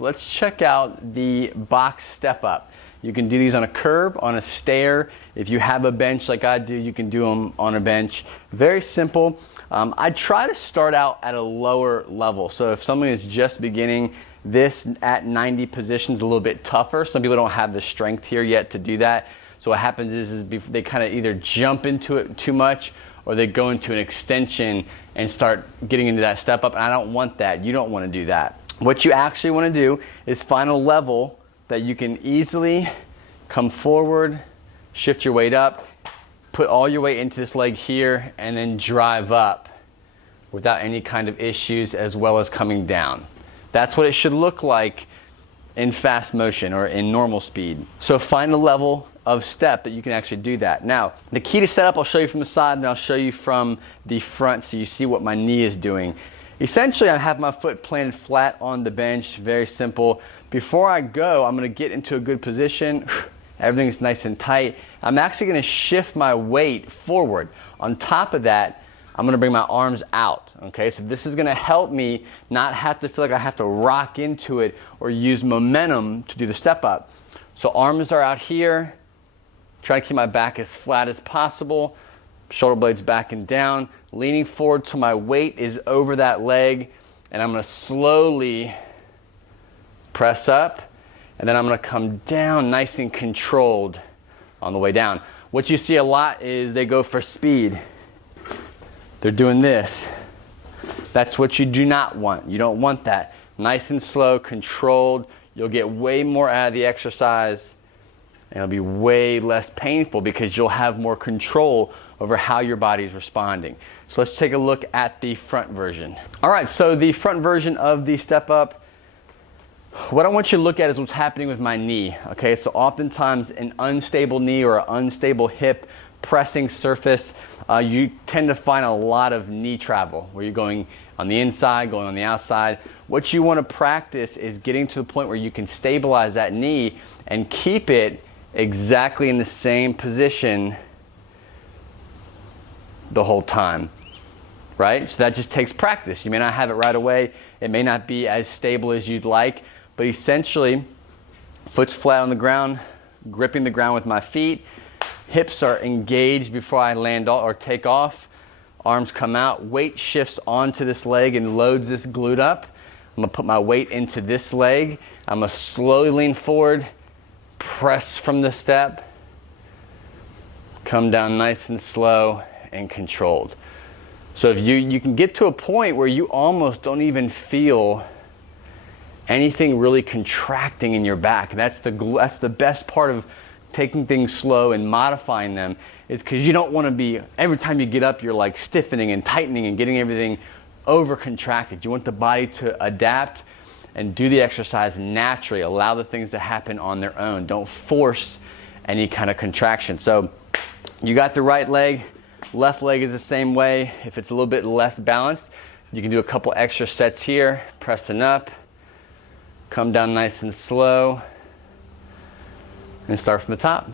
let's check out the box step up. You can do these on a curb, on a stair. If you have a bench like I do, you can do them on a bench. Very simple. I try to start out at a lower level. So if someone is just beginning, this at 90 position is a little bit tougher. Some people don't have the strength here yet to do that. So what happens is they kind of either jump into it too much or they go into an extension and start getting into that step up. And I don't want that. You don't want to do that. What you actually want to do is find a level that you can easily come forward, shift your weight up, put all your weight into this leg here, and then drive up without any kind of issues, as well as coming down. That's what it should look like in fast motion or in normal speed. So find a level of step that you can actually do that. Now, the key to setup, I'll show you from the side and I'll show you from the front so you see what my knee is doing. Essentially, I have my foot planted flat on the bench, very simple. Before I go, I'm gonna get into a good position. Everything's nice and tight. I'm actually gonna shift my weight forward. On top of that, I'm gonna bring my arms out, okay? So this is gonna help me not have to feel like I have to rock into it or use momentum to do the step up. So arms are out here, trying to keep my back as flat as possible, shoulder blades back and down, leaning forward till my weight is over that leg, and I'm gonna slowly press up, and then I'm gonna come down nice and controlled on the way down. What you see a lot is they go for speed. They're doing this. That's what you do not want. You don't want that. Nice and slow, controlled. You'll get way more out of the exercise, and it'll be way less painful because you'll have more control over how your body is responding. So let's take a look at the front version. All right, so the front version of the step up, what I want you to look at is what's happening with my knee, okay? So oftentimes an unstable knee or an unstable hip pressing surface, you tend to find a lot of knee travel where you're going on the inside, going on the outside. What you want to practice is getting to the point where you can stabilize that knee and keep it exactly in the same position the whole time, right? So that just takes practice. You may not have it right away. It may not be as stable as you'd like, but essentially, foot's flat on the ground, gripping the ground with my feet, hips are engaged before I land or take off, arms come out, weight shifts onto this leg and loads this glute up. I'm gonna put my weight into this leg. I'm gonna slowly lean forward, press from the step, come down nice and slow and controlled. So if you can get to a point where you almost don't even feel anything really contracting in your back. That's the best part of taking things slow and modifying them, is because you don't want to be, every time you get up, you're like stiffening and tightening and getting everything over contracted. You want the body to adapt and do the exercise naturally. Allow the things to happen on their own. Don't force any kind of contraction. So you got the right leg, left leg is the same way. If it's a little bit less balanced, you can do a couple extra sets here, pressing up, come down nice and slow, and start from the top.